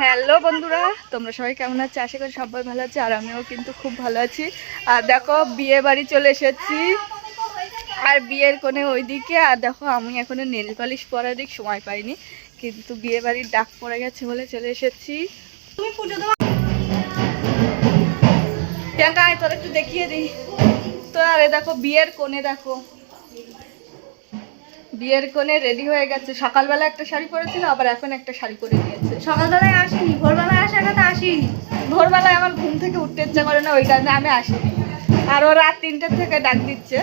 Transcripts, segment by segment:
Hello বন্ধুরা তোমরা সবাই কেমন আছো? আশা করি সবাই ভালো আছে আর আমিও কিন্তু খুব ভালো আছি। আর দেখো বিয়ে বাড়ি চলে এসেছি। আর বিয়ের কোণে ওইদিকে আর দেখো আমি এখনও নেল পালিশ পরার দিক সময় পাইনি কিন্তু বিয়ে বাড়ির ডাক পড়ে গেছে বলে চলে এসেছি। তোর একটু দেখিয়ে দিই। তো আরে দেখো বিয়ের কোণে দেখো। বিয়ের কোণে রেডি হয়ে গেছে। সকালবেলা একটা শাড়ি পরেছিল আবার এখন একটা শাড়ি পরে নিয়েছে সকালবেলায় আসিনি ভোরবেলায় আসার কথা আসিনি। ভোরবেলায় আমার ঘুম থেকে উঠতে ইচ্ছা করে না ওই কারণে আমি আসিনি। আর ও রাত তিনটের থেকে ডাক দিচ্ছে।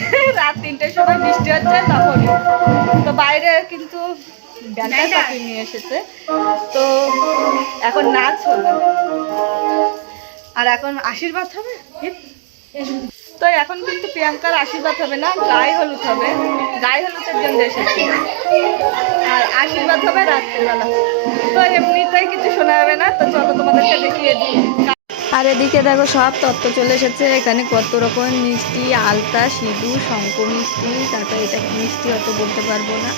রাত তিনটের সময় বৃষ্টি হচ্ছে তখনই। তো বাইরে কিন্তু পাখি নিয়ে এসেছে। তো এখন নাচ হবে আর এখন আশীর্বাদ হবে? তো এখন কিন্তু প্রিয়াঙ্কার আশীর্বাদ হবে না, গায়ে হলুদ হবে। গায়ে হলুদের জন্য এসেছে। আর আশীর্বাদ হবে রাত্রেবেলা। তো এমনিতেই কিছু শোনা যাবে না, তো চলো তোমাদেরকে দেখিয়ে দিই। আর এদিকে দেখো সব তত্ত্ব চলে এসেছে। এখানে কত রকমের মিষ্টি, আলতা, সিঁদুর, শঙ্খ মিষ্টি, তারপরে এটা মিষ্টি অত বলতে পারব না।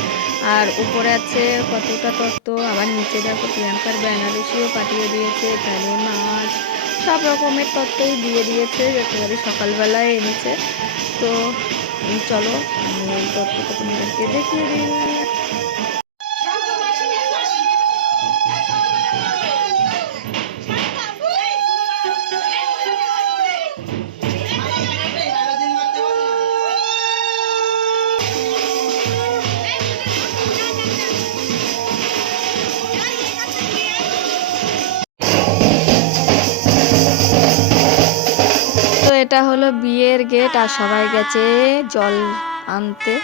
আর উপরে আছে কতটা তত্ত্ব। আবার নিচে দেখো প্রিয়াঙ্কার বেনারসিও পাঠিয়ে দিয়েছে, এখানে মাছ সব রকমের তত্ত্বই দিয়ে দিয়েছে, একেবারে সকালবেলায় এনেছে। তো, চলো, আমি এই তত্ত্বটা তোমাদেরকে দেখিয়ে দিই। এটা হলো বিয়ের গেট আর সবাই গেছে জল আনতে।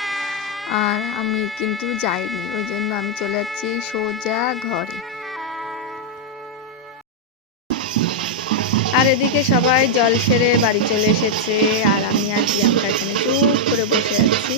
আর আমি কিন্তু যাইনি, ওই জন্য আমি চলে যাচ্ছি সোজা ঘরে। আর এদিকে সবাই জল সেরে বাড়ি চলে এসেছে, আর আমি আর প্রিয়াঙ্কা এখানে চুপ করে বসে আছি।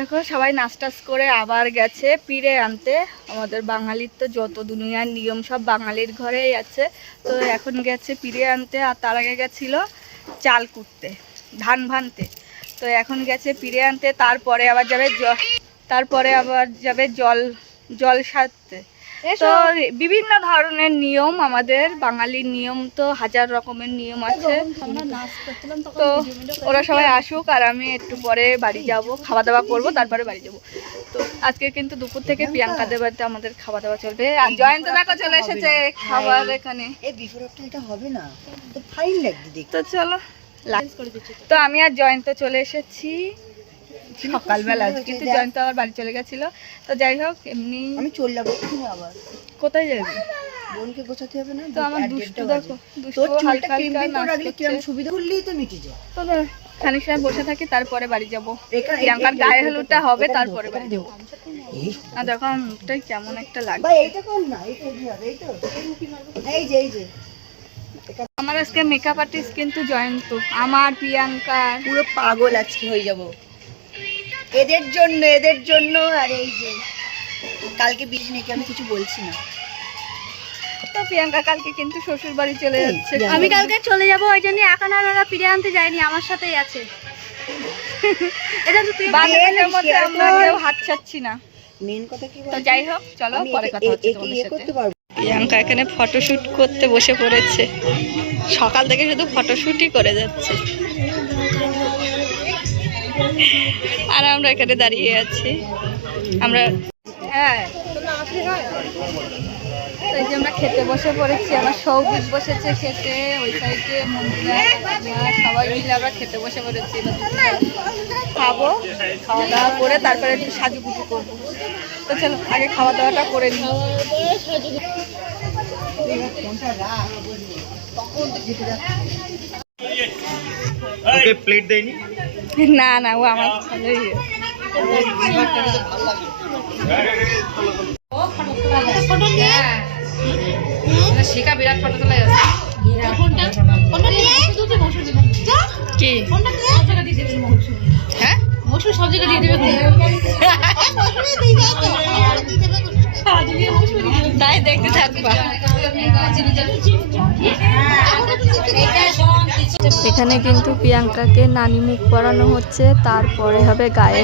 দেখো, সবাই নাচ টাচ করে আবার গেছে পিড়ে আনতে। আমাদের বাঙালির তো যত দুনিয়ার নিয়ম, সব বাঙালির ঘরেই আছে। তো এখন গেছে পিড়ে আনতে, আর তার আগে গেছিল চাল কুটতে, ধান ভানতে। তো এখন গেছে পিড়ে আনতে, তারপরে আবার যাবে তারপরে আবার যাবে জল জল সারতে। তো বিভিন্ন ধরনের নিয়ম আমাদের বাঙালির নিয়ম তো হাজার রকমের নিয়ম আছে। তো ওরা সবাই আসুক আর আমি একটু পরে বাড়ি যাব খাওয়া দাওয়া করব তারপরে বাড়ি যাব। তো আজকে কিন্তু দুপুর থেকে প্রিয়াঙ্কাদের বাড়িতে আমাদের খাওয়া দাওয়া চলবে। আর জয়ন্ত দেখো চলে এসেছে খাবার এখানে। এই বিফোর আফটার এটা হবে না। তো ফাইন লাগবে দেখতে। তো চলো তো আমি আর জয়ন্ত চলে এসেছি। সকালবেলা কিন্তু জয়ন্ত আবার বাড়ি চলে গেছিল। তো যাই হোক এমনি আমি চলে যাব আবার। কোথায় যাবি? বোনকে গোছাতে হবে না? তো আমার দুষ্টু দেখো দুষ্টু হালকা হালকা রাখলে কিরম সুবিধা করলেই তো মিটে যায়? তো খানিক সময় বসে থাকি তারপরে বাড়ি যাব। প্রিয়াঙ্কার গায়ে হলুদটা হবে তারপরে বাড়ি আর দেখো মুখটাই কেমন একটা লাগে ভাই এইটা কর না এইটা হবে? এই তো এই যে এই যে। আমার আজকে মেকআপ আর্টিস্ট কিন্তু জয়ন্ত আমার প্রিয়াঙ্কার। পুরো পাগল আজকে হয়ে যাব। এদের জন্য এদের জন্য আর এই যে কালকে বিষ নাকি আমি কিছু বলছি না? তো প্রিয়াঙ্কা কালকে কিন্তু শ্বশুর বাড়ি চলে যাচ্ছে। আমি কালকে চলে যাব ওই জন্য একা আর ওরা ফিরে আনতে যায়নি আমার সাথেই আছে। এটা তো তুই বাচ্চাদের মধ্যে আমরা কেউ হাত ছাড়ছি না। মেন কথা কি তো যাই হোক চলো পরে কথা হচ্ছে তোমাদের ইয়ে সাথে। প্রিয়াঙ্কা এখানে ফটোশুট করতে বসে পড়েছে। সকাল থেকে শুধু ফটোশুটই করে যাচ্ছে। আর আমরা এখানে দাঁড়িয়ে আছি। আমরা হ্যাঁ। এই যে আমরা খেতে বসে পড়েছি আমার সৌভিক বসেছে খেতে ওই সাইডে মন্দিরা সবাই মিলে আমরা খেতে বসে পড়েছি। খাব খাওয়া দাওয়া করে তারপরে একটু সাজুগুজু করব। তো চলো আগে খাওয়া দাওয়াটা করে নিই। ওকে প্লেট দেয়নি? না না ও আমার ভালোই শিখা বিরাট ফটো তোলা কি? হ্যাঁ? তাই দেখতে থাকবা। এখানে কিন্তু প্রিয়াঙ্কাকে নানি মুখ পরানো হচ্ছে, তারপরে হবে গায়ে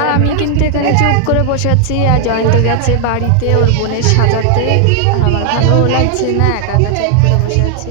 আর আমি কিন্তু এখানে চুপ করে বসে আছি, আর জয়ন্ত গেছে বাড়িতে ওর বোনের সাজাতে। আমার ভালো লাগছে না, একা একা চুপ করে বসে আছি।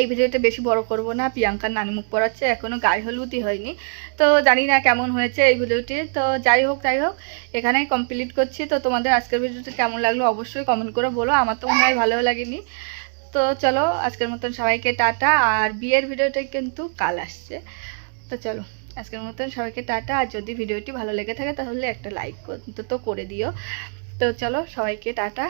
এই ভিডিওটা বেশি বড় করব না। প্রিয়াঙ্কার নানি মুখ পড়াচ্ছে এখনও গায়ে হলুদই হয়নি। তো জানি না কেমন হয়েছে এই ভিডিওটি। তো যাই হোক যাই হোক, এখানেই কমপ্লিট করছি। তো তোমাদের আজকের ভিডিওটি কেমন লাগল অবশ্যই কমেন্ট করে বলো। আমার তো মনে হয় ভালো লাগেনি। তো চলো, আজকের মতন সবাইকে টাটা। আর বিয়ের ভিডিওটা কিন্তু কাল আসছে। তো চলো, আজকের মতন সবাইকে টাটা। আর যদি ভিডিওটি ভালো লেগে থাকে, তাহলে একটা লাইক অন্তত করে দিও। তো চলো, সবাইকে টাটা।